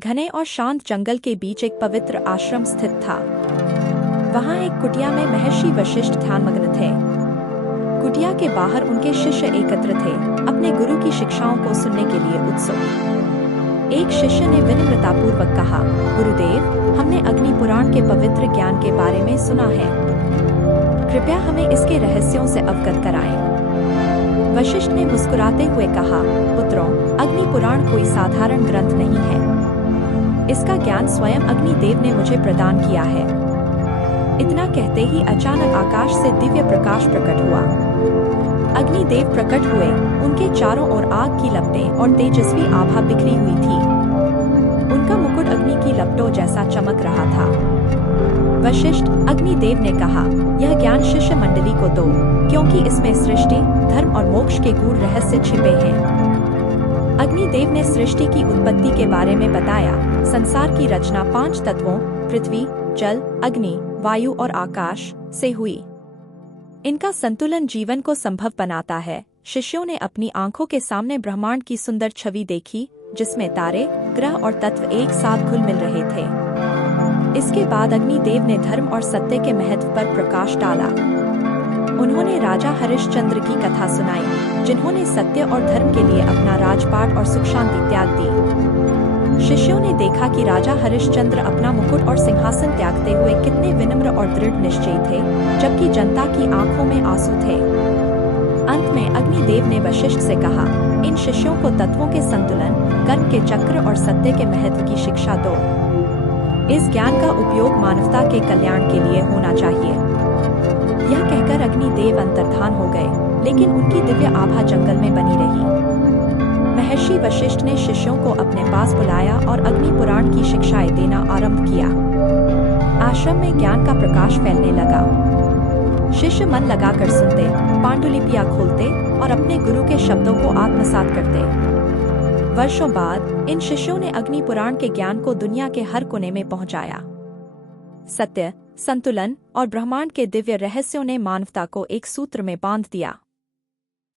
घने और शांत जंगल के बीच एक पवित्र आश्रम स्थित था। वहां एक कुटिया में महर्षि वशिष्ठ ध्यानमग्न थे। कुटिया के बाहर उनके शिष्य एकत्र थे, अपने गुरु की शिक्षाओं को सुनने के लिए उत्सुक। एक शिष्य ने विनम्रतापूर्वक कहा, गुरुदेव, हमने अग्नि पुराण के पवित्र ज्ञान के बारे में सुना है। कृपया हमें इसके रहस्यों से अवगत कराएं। वशिष्ठ ने मुस्कुराते हुए कहा, पुत्रों, अग्नि पुराण कोई साधारण ग्रंथ नहीं है। इसका ज्ञान स्वयं अग्निदेव ने मुझे प्रदान किया है। इतना कहते ही अचानक आकाश से दिव्य प्रकाश प्रकट हुआ। अग्निदेव प्रकट हुए, उनके चारों ओर आग की लपटें और तेजस्वी आभा बिखरी हुई थी। उनका मुकुट अग्नि की लपटों जैसा चमक रहा था। वशिष्ठ, अग्निदेव ने कहा, यह ज्ञान शिष्य मंडली को दो, क्योंकि इसमें सृष्टि, धर्म और मोक्ष के गूढ़ रहस्य छिपे हैं। अग्निदेव ने सृष्टि की उत्पत्ति के बारे में बताया। संसार की रचना 5 तत्वों पृथ्वी, जल, अग्नि, वायु और आकाश से हुई। इनका संतुलन जीवन को संभव बनाता है। शिष्यों ने अपनी आंखों के सामने ब्रह्मांड की सुंदर छवि देखी, जिसमें तारे, ग्रह और तत्व एक साथ घुल मिल रहे थे। इसके बाद अग्निदेव ने धर्म और सत्य के महत्व पर प्रकाश डाला। उन्होंने राजा हरिश्चंद्र की कथा सुनाई, जिन्होंने सत्य और धर्म के लिए अपना राजपाट और सुख शांति त्याग दी। शिष्यों ने देखा कि राजा हरिश्चंद्र अपना मुकुट और सिंहासन त्यागते हुए कितने विनम्र और दृढ़ निश्चयी थे, जबकि जनता की आंखों में आंसू थे। अंत में अग्निदेव ने वशिष्ठ से कहा, इन शिष्यों को तत्वों के संतुलन, कर्म के चक्र और सत्य के महत्व की शिक्षा दो। इस ज्ञान का उपयोग मानवता के कल्याण के लिए होना चाहिए। यह कहकर अग्निदेव अंतर्धान हो गए, लेकिन उनकी दिव्य आभा जंगल में बनी रही। महर्षि वशिष्ठ ने शिष्यों को अपने पास बुलाया और अग्नि पुराण की शिक्षाएं देना आरंभ किया। आश्रम में ज्ञान का प्रकाश फैलने लगा। शिष्य मन लगाकर सुनते, पांडुलिपियां खोलते और अपने गुरु के शब्दों को आत्मसात करते। वर्षों बाद इन शिष्यों ने अग्नि पुराण के ज्ञान को दुनिया के हर कोने में पहुंचाया। सत्य, संतुलन और ब्रह्मांड के दिव्य रहस्यों ने मानवता को एक सूत्र में बांध दिया।